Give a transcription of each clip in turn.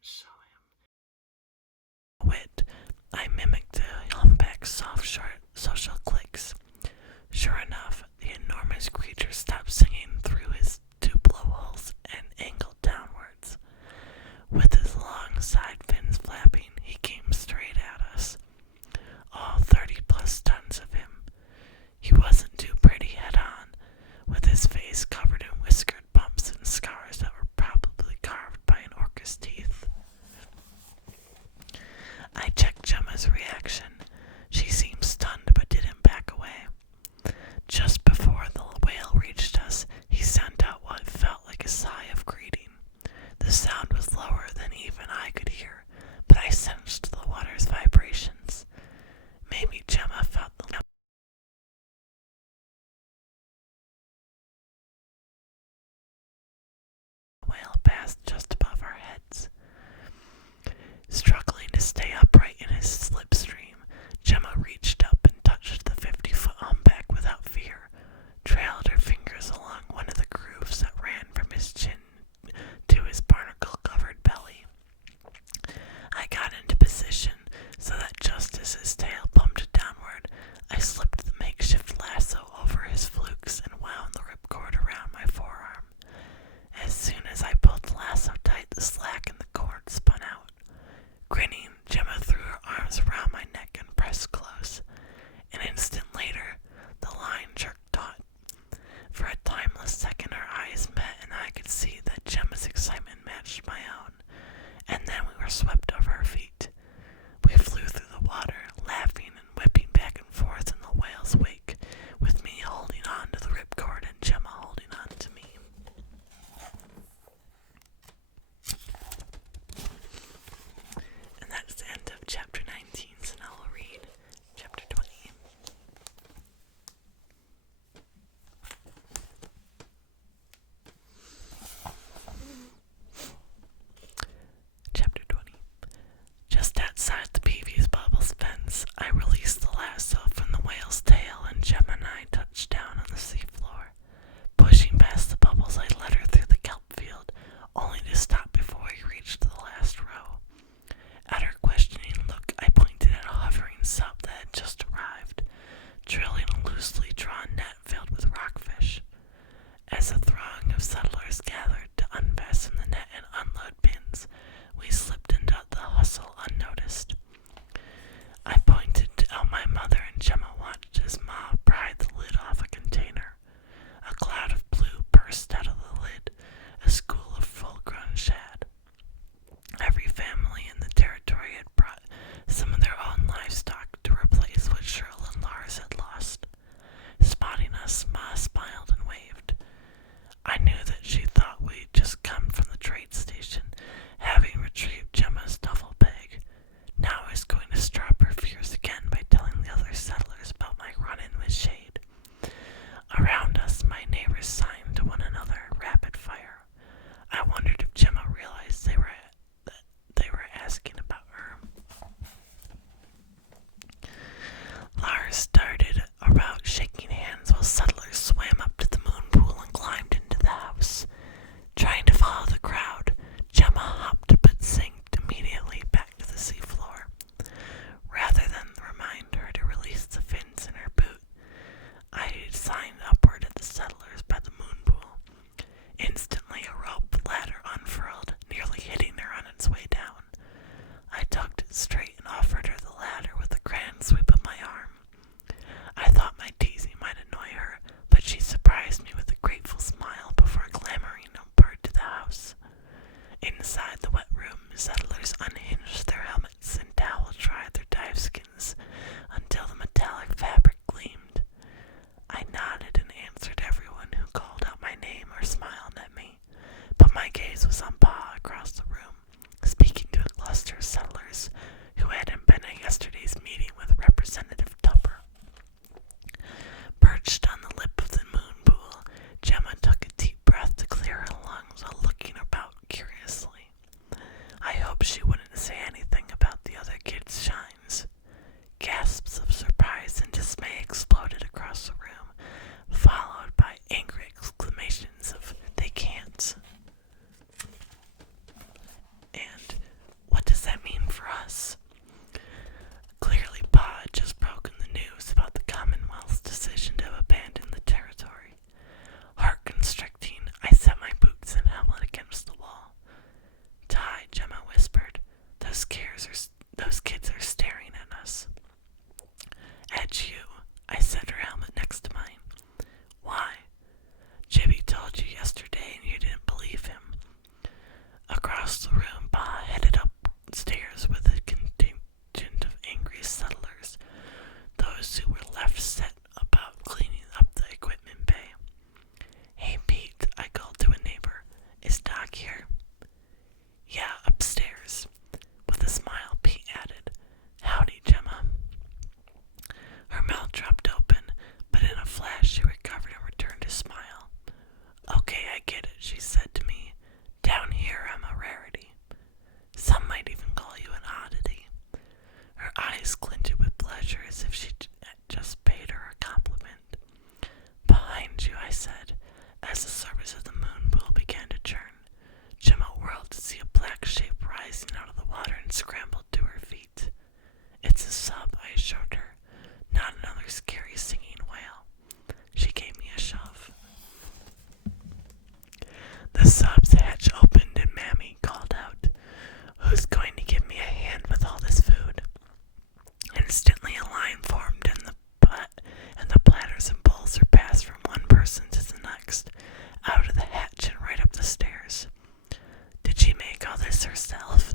show him wit. I mimicked the humpback's soft, short social clicks. Sure enough, the enormous creature stopped singing through his two blowholes and angled downwards. With his long side fins flapping, he came straight at us, all 30+ tons of him. He wasn't too pretty head on, with his face covered in whiskered bumps and scars that were probably carved by an orca's teeth. I checked Gemma's reaction. She seemed stunned but didn't back away. Just before the whale reached us, he sent out what felt like a sigh of greeting. The sound was lower than even I could hear, but I sensed the water's vibrations. Maybe Gemma felt the whale passed just above our heads. Struggling to stay upright in his slipstream, Gemma reached up and touched the 50-foot humpback without fear, trailed her fingers along one of the grooves that ran from his chin to his barnacle-covered belly. I got into position so that just as his tail bumped downward, I slipped the makeshift lasso over his flukes and wound the ripcord around my forearm. As soon as I pulled the lasso tight, the slack in the cord spun out. Grinning, Gemma threw her arms around my neck and pressed close. An instant later, the line jerked taut. For a timeless second, our eyes met, and I could see that Gemma's excitement matched my own. And then we were swept off our feet. We flew through the water, laughing and whipping back and forth in the whale's wake, with me holding on to the ripcord and Gemma holding on to me. And that's the end of chapter 19, so now we'll read chapter 20. Chapter 20. Just outside the Peavy's Bubbles fence, I released the lasso from the whale's tail, and Gemma and I touched down on the seafloor. Pushing past the bubbles, I led her through the kelp field, only to stop before we reached the last row. At her questioning look, I pointed at a hovering sub that had just arrived, drilling a loosely drawn net filled with rockfish. As a throng of settlers gathered to unfasten the net and unload bins, we slipped into the hustle unnoticed. I pointed out my mother, and Gemma watched as Ma pried the lid off a container. A cloud of blue burst out of the lid, a school of full-grown shad. Every family in the territory had brought some of their own livestock to replace what Cheryl and Lars had lost. Spotting us, Ma smiled and waved. I knew that she thought we'd just come from the trade station, having retrieved Gemma's duffel bag. Now I was going to stir up her fears again by telling the other settlers about my run-in with Shade. Around us, my neighbors signed to one another, rapid fire. I wondered if Gemma realized that they were asking about her. Lars darted about shaking hands while settlers swam up to the moon pool and climbed into the house. Trying to follow the crowd, Gemma hopped but sank immediately back to the seafloor. Rather than remind her to release the fins in her boot, I signed upward at the settlers by the moon pool. Instantly, a rope ladder unfurled, nearly hitting her on its way down. I tugged it straight and offered her the ladder with a grand sweep of my arm. I thought my teasing might annoy her, but she surprised me with a grateful smile before clambering upward to the house. Inside the wet room, settlers unhinged their helmets and towel-dried their dive skins until the metallic fabric gleamed. I nodded and answered everyone who called out my name or smiled at me, but my gaze was on Pa across the room, speaking to a cluster of settlers who hadn't been at yesterday's meeting with Representative Tupper. Perched on the lip of the moon pool, Gemma took a deep breath to clear her lungs while looking about curiously. I hoped she wouldn't say anything about the other kids' shines. Gasps of surprise and dismay exploded across the room, followed by angry exclamations of, "They can't." And us. Clearly, Pa had just broken the news about the Commonwealth's decision to abandon the territory. Heart constricting, I set my boots and helmet against the wall. "Ty," Gemma whispered, those kids are staring at us." "At you," I set her helmet next to mine. "Why?" "Jibby told you yesterday and you didn't believe him." Across the room, Pa headed upstairs with a contingent of angry settlers, those who were left set about cleaning up the equipment bay. "Hey, Pete," I called to a neighbor. "Is Doc here?" "Yeah, upstairs." With a smile, Pete added, "Howdy, Gemma." Her mouth dropped open, but in a flash she recovered and returned his smile. "Okay, I get it," she said to me. "Down here I'm a rarity. Some might even call you an oddity." Her eyes glinted with pleasure as if she had just paid her a compliment. "Behind you," I said, as the surface of the moon pool began to churn. Gemma whirled to see a black shape rising out of the water and scrambled to her feet. "It's a sub," I assured her, "not another scary singing whale." She gave me a shove. The sub's hatch opened and Mammy called out, "Who's going to give me a hand with all this food?" Instantly a line formed and the platters and bowls were passed from one person to the next, out of the hatch and right up the stairs. "Did she make all this herself?"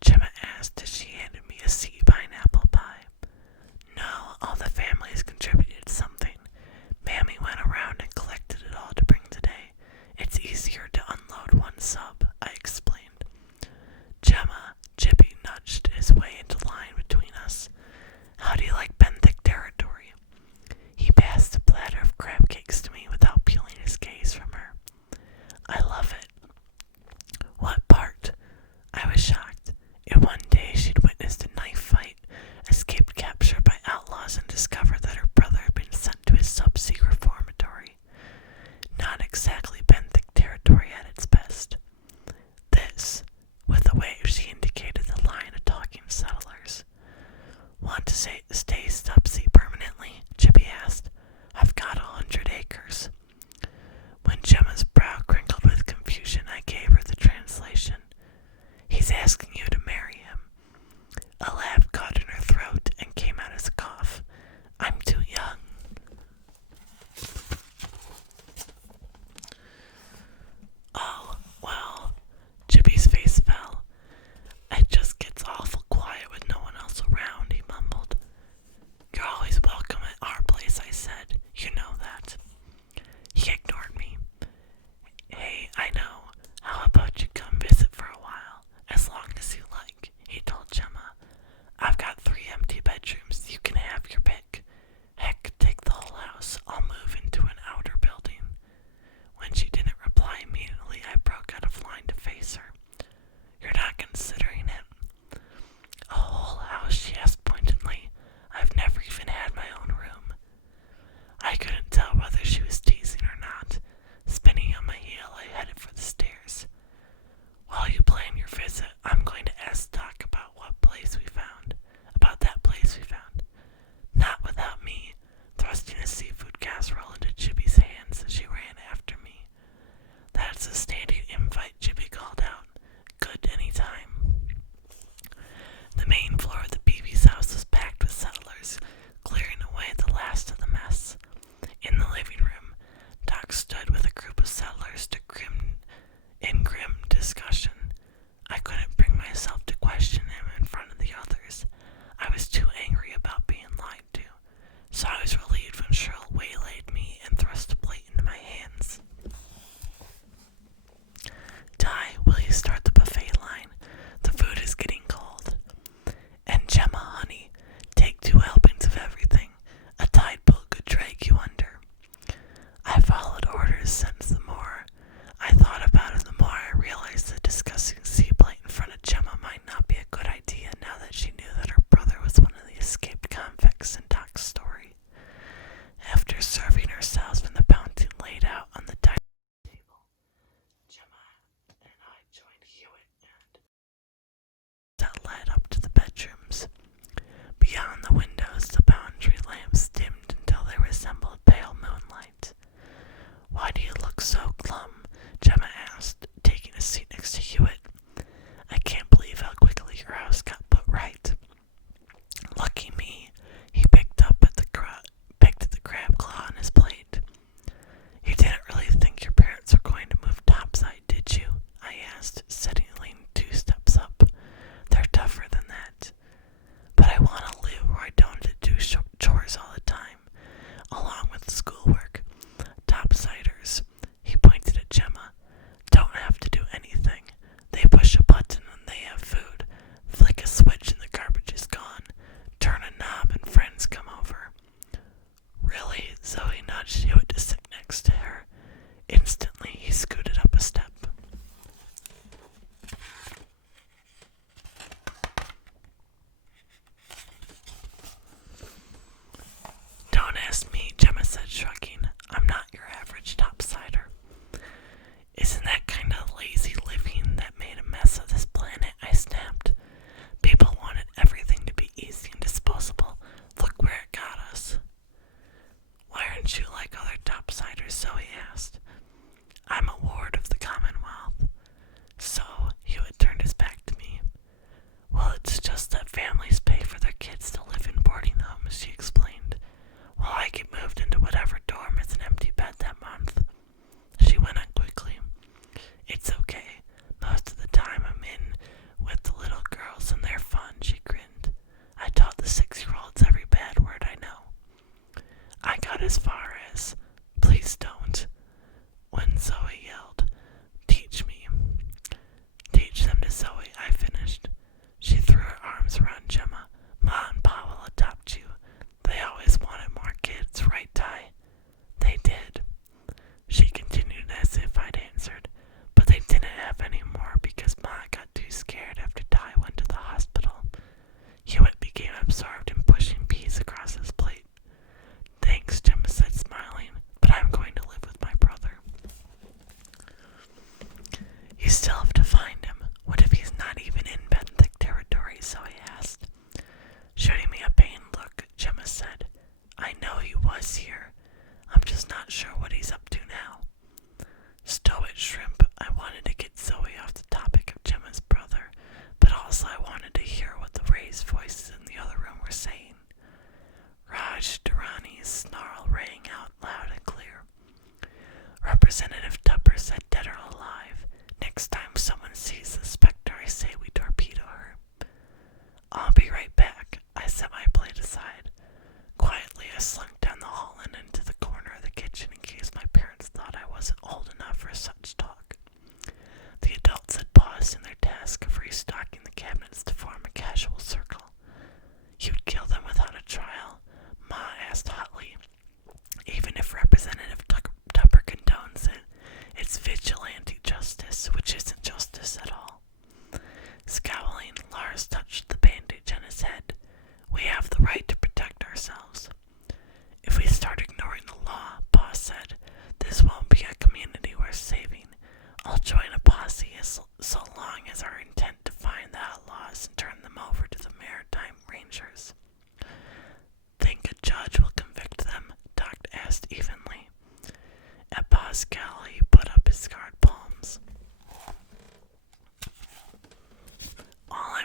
Gemma asked as she handed me a sea pineapple pie. "No, all the families contributed something. Mammy went around and collected it all to bring today. It's easier to unload one sub," I explained. "Gemma," Chippy nudged his way into line between us. "How do you like Benthic territory?" He passed a platter of crab cakes to me without peeling his gaze from her. "I love it." "What part?" I was shocked. In one day she'd witnessed a knife fight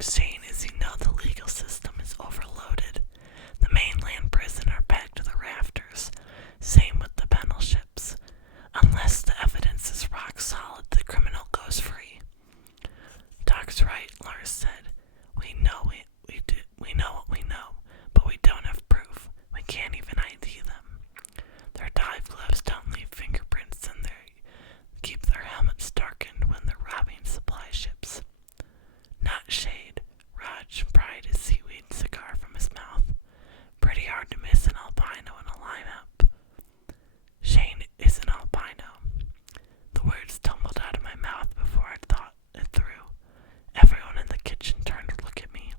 Sometimes, Shane, as you know, the legal system is overloaded. The mainland prison are packed to the rafters. Same with the penal ships. Unless the evidence is rock solid, the criminal goes free. Doc's right, Lars said. We know what we know, but we don't have proof. We can't even ID them. Their dive gloves don't leave fingerprints, and they keep their helmets darkened when they're robbing supply ships. Not shade. Raj pried his seaweed cigar from his mouth. Pretty hard to miss an albino in a lineup. Shane is an albino. The words tumbled out of my mouth before I'd thought it through. Everyone in the kitchen turned to look at me.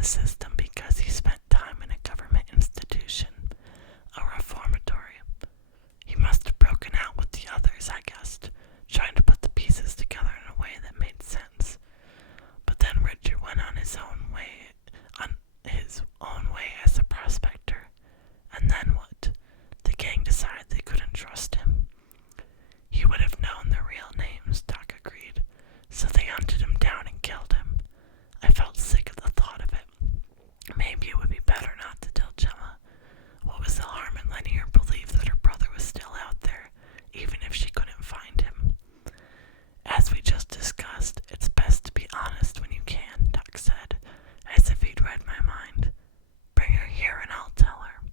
the system because he spent time in a government institution, a reformatory. He must have broken out with the others, I guessed, trying to put the pieces together in a way that made sense. But then Richard went on his own way as a prospector. And then what? The gang decided they couldn't trust him. He would have known their real names, Doc agreed, so they hunted him down and killed him. I felt sick at the thought of it. Maybe it would be better not to tell Gemma. What was the harm in letting her believe that her brother was still out there, even if she couldn't find him? As we just discussed, it's best to be honest when you can, Doc said, as if he'd read my mind. Bring her here and I'll tell her.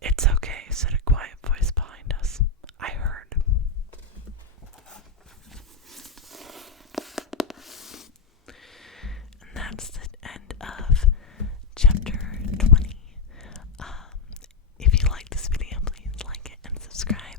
It's okay, said a quiet voice behind us. I heard. And that's the end of chapter 20. If you like this video, please like it and subscribe.